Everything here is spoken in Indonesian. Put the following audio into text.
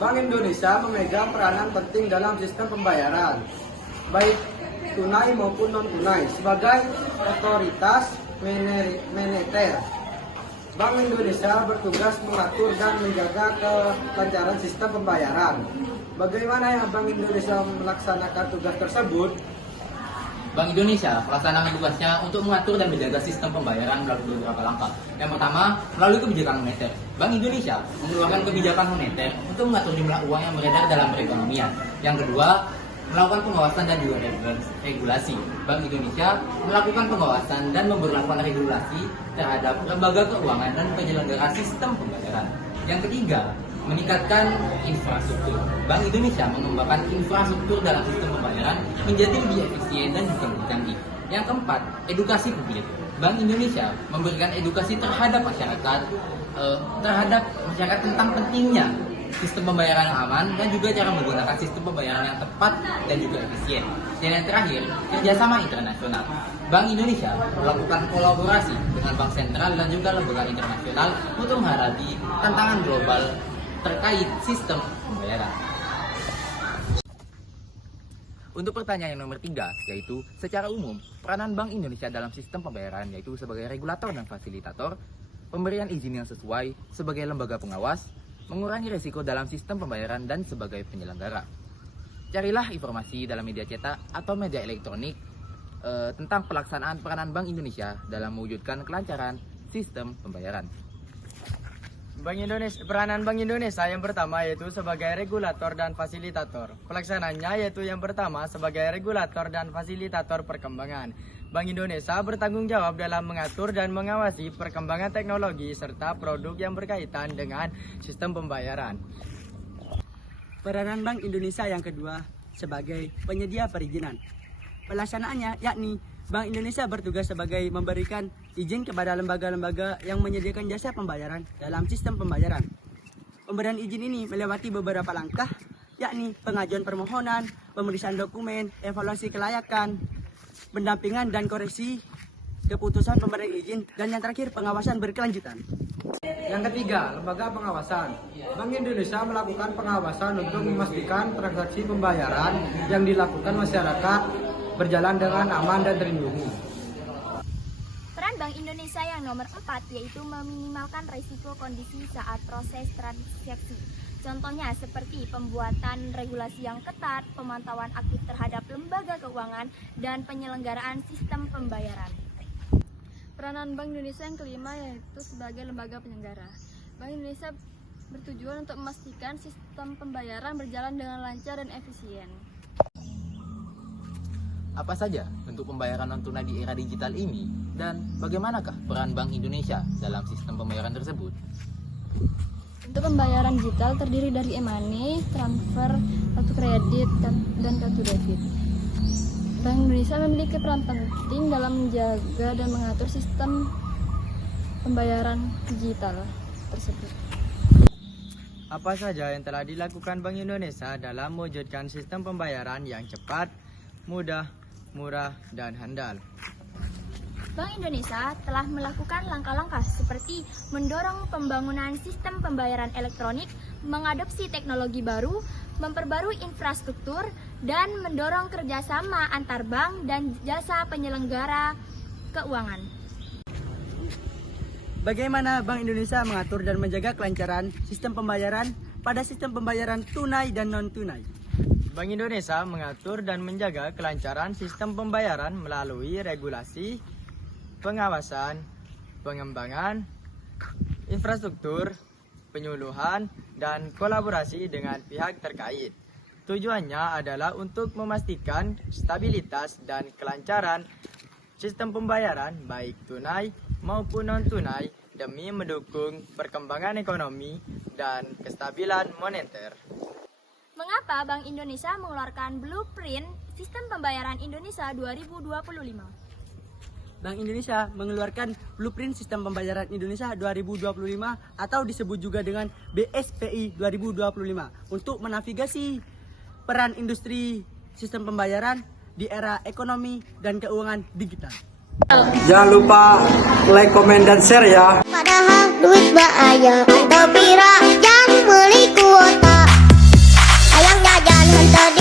Bank Indonesia memegang peranan penting dalam sistem pembayaran, baik tunai maupun non-tunai, sebagai otoritas moneter. Bank Indonesia bertugas mengatur dan menjaga kelancaran sistem pembayaran. Bagaimana ya Bank Indonesia melaksanakan tugas tersebut? Bank Indonesia melaksanakan tugasnya untuk mengatur dan menjaga sistem pembayaran melalui beberapa langkah. Yang pertama, melalui kebijakan moneter. Bank Indonesia mengeluarkan kebijakan moneter untuk mengatur jumlah uang yang beredar dalam perekonomian. Yang kedua, melakukan pengawasan dan juga regulasi. Bank Indonesia melakukan pengawasan dan memberlakukan regulasi terhadap lembaga keuangan dan penyelenggara sistem pembayaran. Yang ketiga, meningkatkan infrastruktur. Bank Indonesia mengembangkan infrastruktur dalam sistem pembayaran menjadi lebih efisien dan juga lebih canggih. Yang keempat, edukasi publik. Bank Indonesia memberikan edukasi terhadap masyarakat tentang pentingnya sistem pembayaran yang aman dan juga cara menggunakan sistem pembayaran yang tepat dan juga efisien. Dan yang terakhir, kerjasama internasional. Bank Indonesia melakukan kolaborasi dengan bank sentral dan juga lembaga internasional untuk menghadapi tantangan global terkait sistem pembayaran. Untuk pertanyaan yang nomor 3, yaitu secara umum, peranan Bank Indonesia dalam sistem pembayaran yaitu sebagai regulator dan fasilitator, pemberian izin yang sesuai sebagai lembaga pengawas, mengurangi risiko dalam sistem pembayaran dan sebagai penyelenggara. Carilah informasi dalam media cetak atau media elektronik tentang pelaksanaan peranan Bank Indonesia dalam mewujudkan kelancaran sistem pembayaran. Peranan Bank Indonesia yang pertama yaitu sebagai regulator dan fasilitator. Pelaksanaannya yaitu yang pertama sebagai regulator dan fasilitator perkembangan. Bank Indonesia bertanggung jawab dalam mengatur dan mengawasi perkembangan teknologi serta produk yang berkaitan dengan sistem pembayaran. Peranan Bank Indonesia yang kedua sebagai penyedia perizinan. Pelaksanaannya yakni Bank Indonesia bertugas sebagai memberikan izin kepada lembaga-lembaga yang menyediakan jasa pembayaran dalam sistem pembayaran. Pemberian izin ini melewati beberapa langkah, yakni pengajuan permohonan, pemeriksaan dokumen, evaluasi kelayakan, pendampingan dan koreksi, keputusan pemberian izin, dan yang terakhir pengawasan berkelanjutan. Yang ketiga, lembaga pengawasan. Bank Indonesia melakukan pengawasan untuk memastikan transaksi pembayaran yang dilakukan masyarakat berjalan dengan aman dan terlindungi. Peran Bank Indonesia yang nomor 4 yaitu meminimalkan risiko kondisi saat proses transaksi. Contohnya seperti pembuatan regulasi yang ketat, pemantauan aktif terhadap lembaga keuangan, dan penyelenggaraan sistem pembayaran. Peranan Bank Indonesia yang kelima yaitu sebagai lembaga penyelenggara. Bank Indonesia bertujuan untuk memastikan sistem pembayaran berjalan dengan lancar dan efisien. Apa saja bentuk pembayaran non-tunai di era digital ini dan bagaimanakah peran Bank Indonesia dalam sistem pembayaran tersebut? Untuk pembayaran digital terdiri dari e-money, transfer, kartu kredit, dan kartu debit. Bank Indonesia memiliki peran penting dalam menjaga dan mengatur sistem pembayaran digital tersebut. Apa saja yang telah dilakukan Bank Indonesia dalam mewujudkan sistem pembayaran yang cepat, mudah, murah, dan handal? Bank Indonesia telah melakukan langkah-langkah seperti mendorong pembangunan sistem pembayaran elektronik, mengadopsi teknologi baru, memperbarui infrastruktur, dan mendorong kerjasama antar bank dan jasa penyelenggara keuangan. Bagaimana Bank Indonesia mengatur dan menjaga kelancaran sistem pembayaran pada sistem pembayaran tunai dan non-tunai? Bank Indonesia mengatur dan menjaga kelancaran sistem pembayaran melalui regulasi, pengawasan, pengembangan, infrastruktur, penyuluhan, dan kolaborasi dengan pihak terkait. Tujuannya adalah untuk memastikan stabilitas dan kelancaran sistem pembayaran baik tunai maupun non-tunai demi mendukung perkembangan ekonomi dan kestabilan moneter. Mengapa Bank Indonesia mengeluarkan Blueprint Sistem Pembayaran Indonesia 2025? Bank Indonesia mengeluarkan Blueprint Sistem Pembayaran Indonesia 2025 atau disebut juga dengan BSPI 2025 untuk menavigasi peran industri sistem pembayaran di era ekonomi dan keuangan digital. Jangan lupa like, komen, dan share ya. Padahal duit bahaya, atau pira yang beli kuota. untuk